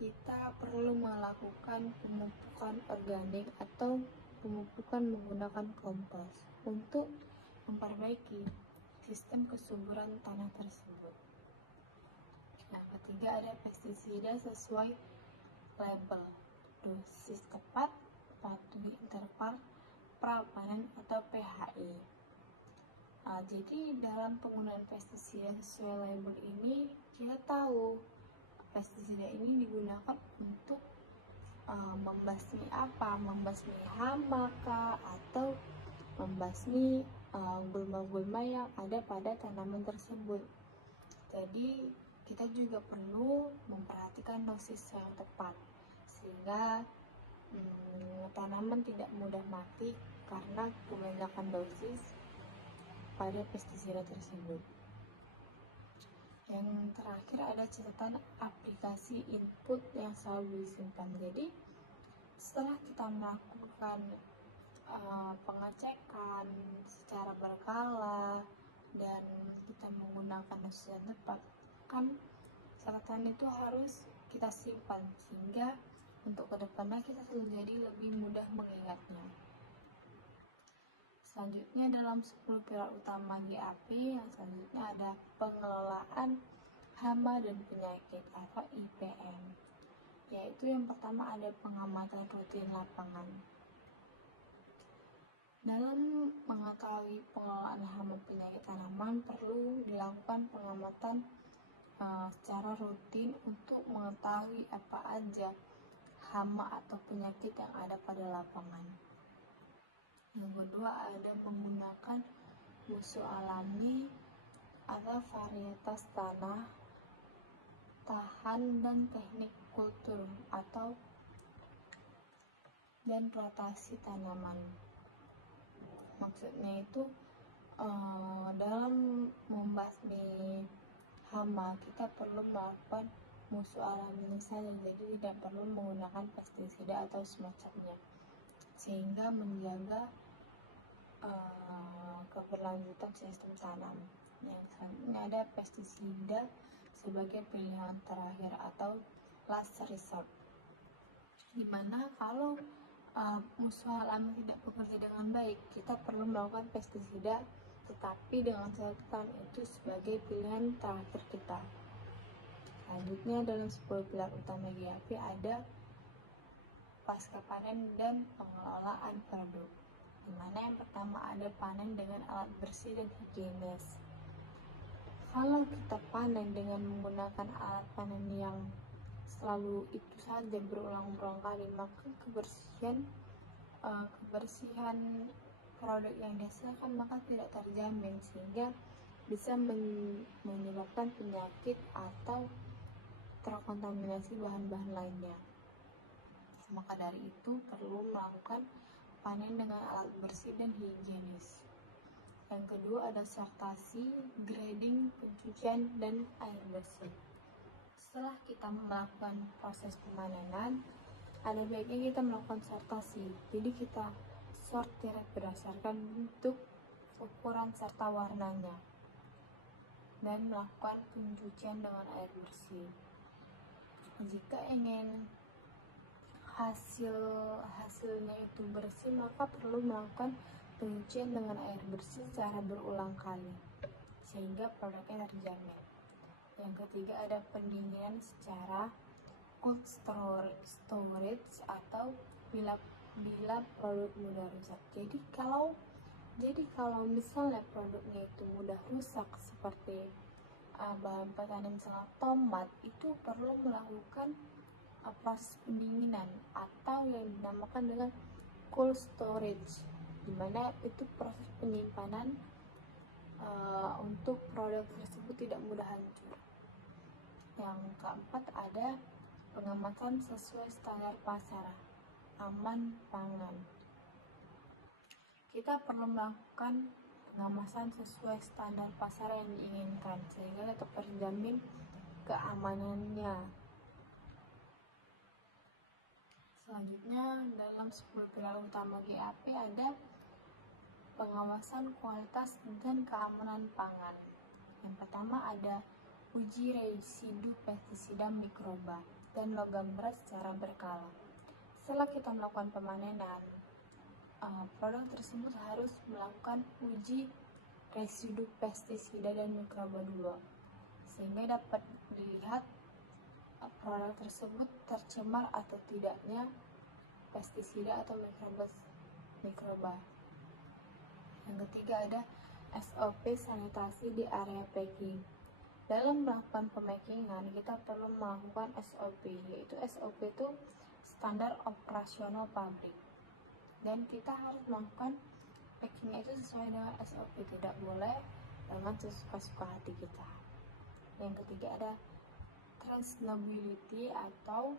kita perlu melakukan pemupukan organik atau pemupukan menggunakan kompos untuk memperbaiki sistem kesuburan tanah tersebut. Yang ketiga ada pestisida sesuai label, dosis tepat, patuhi interval pra-panen atau PHI. Jadi dalam penggunaan pestisida sesuai label ini kita tahu pestisida ini digunakan untuk membasmi apa? Membasmi hama kah? Atau membasmi gulma-gulma yang ada pada tanaman tersebut. Jadi kita juga perlu memperhatikan dosis yang tepat sehingga tanaman tidak mudah mati karena kebanyakan dosis pada pestisida tersebut. Yang terakhir ada catatan aplikasi input yang selalu disimpan. Jadi setelah kita melakukan pengecekan secara berkala dan kita menggunakan dosis yang tepat, kan catatan itu harus kita simpan sehingga untuk kedepannya kita jadi lebih mudah mengingatnya. Selanjutnya dalam 10 pilar utama GAP, yang selanjutnya ada pengelolaan hama dan penyakit atau IPM, yaitu yang pertama ada pengamatan rutin lapangan. Dalam mengetahui pengelolaan hama penyakit tanaman perlu dilakukan pengamatan secara rutin untuk mengetahui apa aja hama atau penyakit yang ada pada lapangan. Yang kedua ada menggunakan musuh alami atau varietas tanah tahan dan teknik kultur atau dan rotasi tanaman. Maksudnya itu dalam membasmi hama kita perlu melakukan musuh alami saja, jadi tidak perlu menggunakan pestisida atau semacamnya, sehingga menjaga keberlanjutan sistem tanam. Yang selanjutnya ada pestisida sebagai pilihan terakhir atau last resort, dimana kalau musuh alami tidak bekerja dengan baik, kita perlu melakukan pestisida, tetapi dengan catatan itu sebagai pilihan terakhir kita. Selanjutnya dalam 10 pilar utama GAP ada pasca panen dan pengelolaan produk, dimana yang pertama ada panen dengan alat bersih dan higienis. Kalau kita panen dengan menggunakan alat panen yang selalu itu saja berulang-ulang kali, maka kebersihan produk yang dihasilkan maka tidak terjamin, sehingga bisa menyebabkan penyakit atau terkontaminasi bahan-bahan lainnya. Maka dari itu perlu melakukan panen dengan alat bersih dan higienis. Yang kedua ada sortasi, grading, pencucian, dan air bersih. Setelah kita melakukan proses pemanenan, ada baiknya kita melakukan sortasi. Jadi kita sortir berdasarkan bentuk, ukuran, serta warnanya, dan melakukan pencucian dengan air bersih. Jika ingin hasilnya itu bersih, maka perlu melakukan pencucian dengan air bersih secara berulang kali sehingga produknya terjamin. Yang ketiga ada pendinginan secara cold storage atau bila bila produk mudah rusak. Jadi kalau misalnya produknya itu mudah rusak seperti bahan pertanian misalnya tomat, itu perlu melakukan proses pendinginan atau yang dinamakan dengan cold storage, dimana itu proses penyimpanan untuk produk tersebut tidak mudah hancur. Yang keempat ada pengamatan sesuai standar pasar aman pangan. Kita perlu melakukan pengamasan sesuai standar pasar yang diinginkan sehingga tetap terjamin keamanannya. Selanjutnya dalam 10 pilar utama GAP ada pengawasan kualitas dan keamanan pangan. Yang pertama ada uji residu pestisida mikroba dan logam berat secara berkala. Setelah kita melakukan pemanenan, produk tersebut harus melakukan uji residu pestisida dan mikroba dulu, sehingga dapat dilihat produk tersebut tercemar atau tidaknya pestisida atau mikroba. Yang ketiga ada SOP sanitasi di area packing. Dalam melakukan pemakingan, kita perlu melakukan SOP, yaitu SOP itu standar operasional pabrik. Dan kita harus melakukan packingnya itu sesuai dengan SOP, tidak boleh dengan sesuka-suka hati kita. Yang ketiga ada traceability atau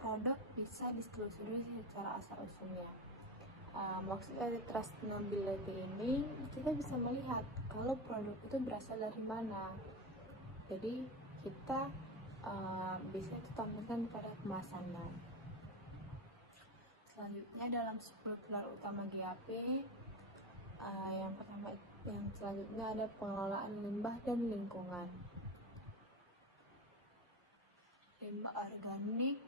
produk bisa ditelusuri secara asal-usulnya. Maksud dari traceability ini, kita bisa melihat kalau produk itu berasal dari mana. Jadi kita bisa ditampilkan pada kemasannya. Selanjutnya dalam 10 pilar utama GAP, yang selanjutnya ada pengelolaan limbah dan lingkungan. Limbah organik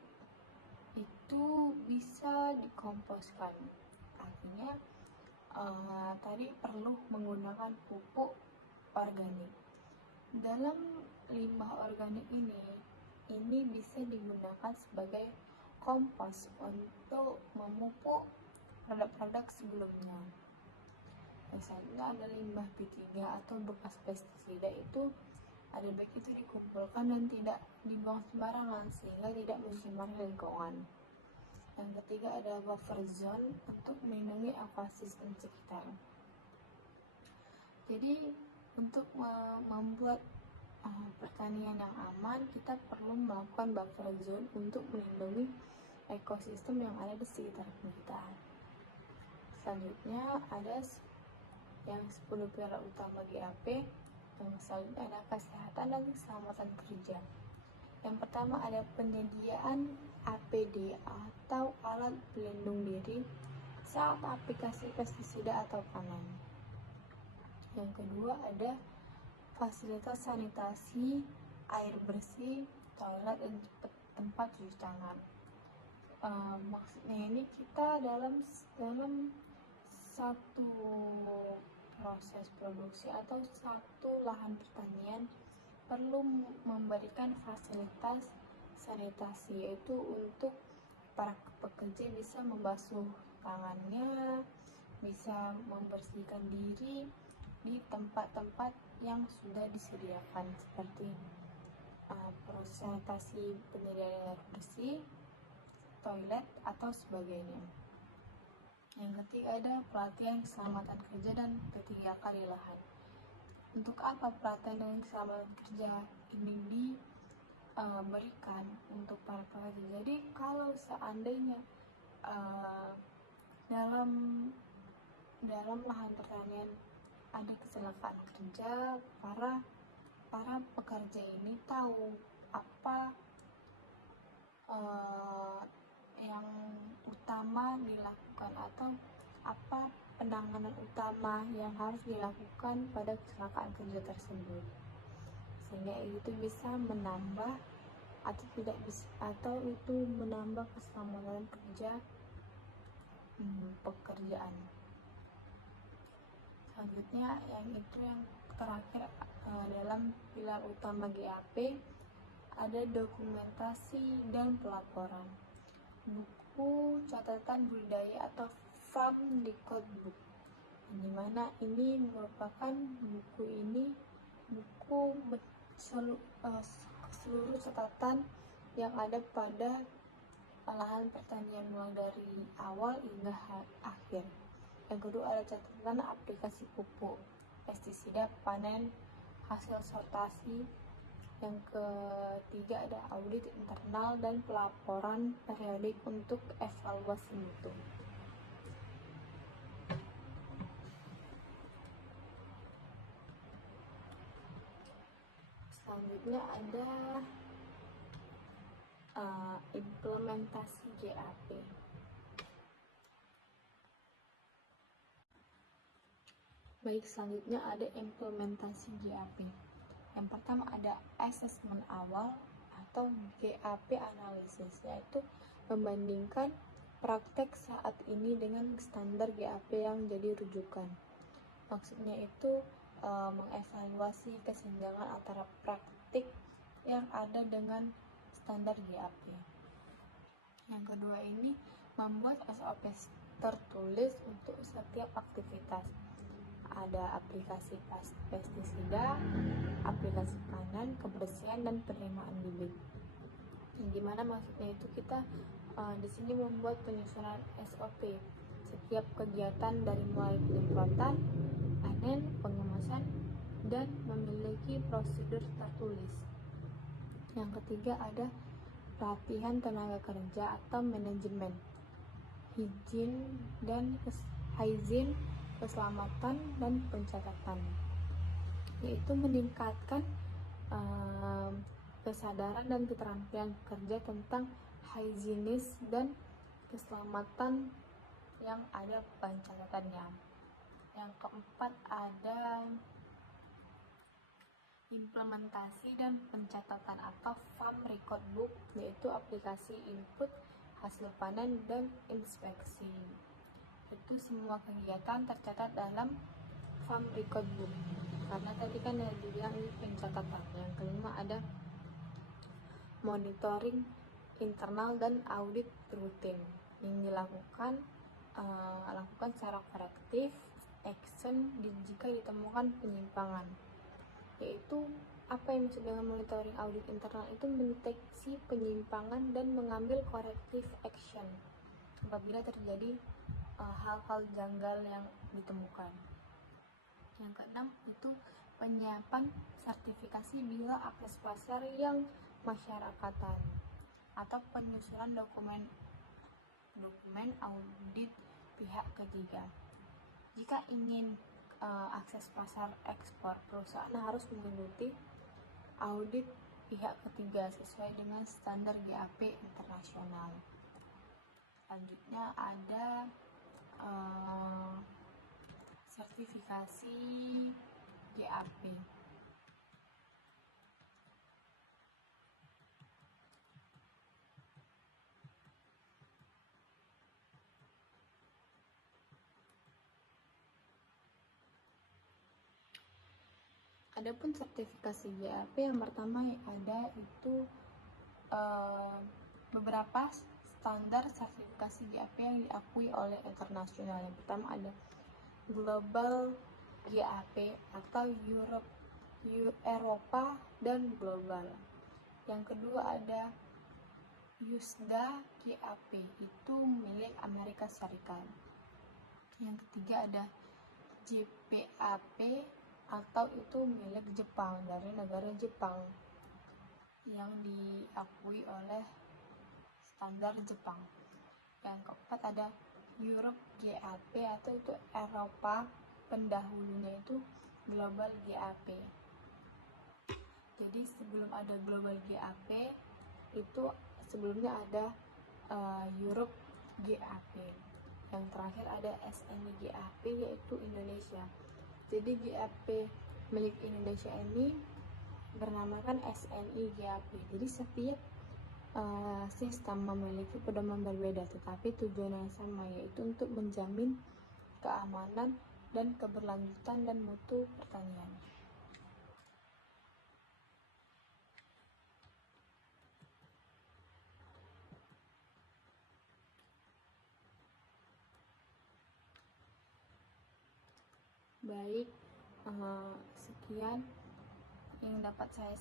itu bisa dikomposkan, artinya tadi perlu menggunakan pupuk organik. Dalam limbah organik ini bisa digunakan sebagai kompos untuk memupuk produk-produk sebelumnya. Misalnya ada limbah B3 atau bekas pestisida, itu ada baik itu dikumpulkan dan tidak dibuang sembarangan sehingga tidak mencemari lingkungan. Yang ketiga ada buffer zone untuk melindungi ekosistem sekitar. Jadi untuk membuat pertanian yang aman, kita perlu melakukan buffer zone untuk melindungi ekosistem yang ada di sekitar kita. Selanjutnya ada yang 10 pilar utama GAP. Yang selanjutnya ada kesehatan dan keselamatan kerja. Yang pertama ada penyediaan APD atau alat pelindung diri saat aplikasi pestisida atau panen. Yang kedua ada fasilitas sanitasi, air bersih, toilet, dan tempat cuci tangan. Maksudnya ini kita dalam satu proses produksi atau satu lahan pertanian perlu memberikan fasilitas sanitasi, yaitu untuk para pekerja bisa membasuh tangannya, bisa membersihkan diri di tempat-tempat yang sudah disediakan seperti proses sanitasi penyediaan air bersih, toilet, atau sebagainya. Yang ketiga ada pelatihan keselamatan kerja dan ketiga kali lahan. Untuk apa pelatihan dan keselamatan kerja ini diberikan untuk para pekerja? Jadi kalau seandainya dalam lahan pertanian ada kecelakaan kerja, para pekerja ini tahu apa yang utama dilakukan atau apa penanganan utama yang harus dilakukan pada kecelakaan kerja tersebut, sehingga itu bisa menambah atau itu menambah keselamatan kerja pekerjaan. Selanjutnya yang terakhir dalam pilar utama GAP ada dokumentasi dan pelaporan. buku catatan budidaya atau Farm Record Book, di mana ini merupakan buku seluruh catatan yang ada pada lahan pertanian mulai dari awal hingga akhir. Yang kedua ada catatan aplikasi pupuk, pestisida, panen, hasil sortasi. Yang ketiga ada audit internal dan pelaporan periodik untuk evaluasi mutu. Selanjutnya ada implementasi GAP. Baik, selanjutnya ada implementasi GAP. Yang pertama ada assessment awal atau GAP analisis, yaitu membandingkan praktek saat ini dengan standar GAP yang jadi rujukan. Maksudnya itu mengevaluasi kesenjangan antara praktik yang ada dengan standar GAP. Yang kedua ini membuat SOP tertulis untuk setiap aktivitas. Ada aplikasi pestisida, aplikasi panen, kebersihan, dan penerimaan bibit. Gimana maksudnya itu kita di sini membuat penyusunan SOP setiap kegiatan dari mulai penyemprotan, panen, pengemasan, dan memiliki prosedur tertulis. Yang ketiga ada pelatihan tenaga kerja atau manajemen, hygiene, keselamatan, dan pencatatan, yaitu meningkatkan kesadaran dan keterampilan kerja tentang higienis dan keselamatan yang ada pencatatannya. Yang keempat ada implementasi dan pencatatan atau Farm Record Book, yaitu aplikasi input, hasil panen, dan inspeksi. Itu semua kegiatan tercatat dalam Farm Record Book. Karena tadi kan yang dibilang ini pencatatan. Yang kelima ada monitoring internal dan audit rutin yang dilakukan secara korektif, action jika ditemukan penyimpangan. Yaitu apa yang maksud dengan monitoring audit internal itu mendeteksi penyimpangan dan mengambil corrective action apabila terjadi hal-hal janggal yang ditemukan. Yang keenam itu penyiapan sertifikasi bila akses pasar yang masyarakatan atau penyusunan dokumen audit pihak ketiga. Jika ingin akses pasar ekspor, perusahaan harus mengikuti audit pihak ketiga sesuai dengan standar GAP internasional. Selanjutnya ada sertifikasi GAP. Adapun sertifikasi GAP yang pertama yang ada itu beberapa standar sertifikasi GAP yang diakui oleh internasional. Yang pertama ada Global GAP atau Eropa dan Global. Yang kedua ada USDA GAP, itu milik Amerika Serikat. Yang ketiga ada JPAP atau itu milik Jepang, dari negara Jepang, yang diakui oleh standar Jepang. Yang keempat ada Europe GAP atau itu Eropa, pendahulunya itu Global GAP. Jadi sebelum ada Global GAP itu sebelumnya ada Europe GAP. Yang terakhir ada SNI GAP yaitu Indonesia. Jadi GAP milik Indonesia ini bernamakan SNI GAP. Jadi setiap sistem memiliki pedoman berbeda, tetapi tujuan yang sama, yaitu untuk menjamin keamanan dan keberlanjutan dan mutu pertanian. Baik, sekian yang dapat saya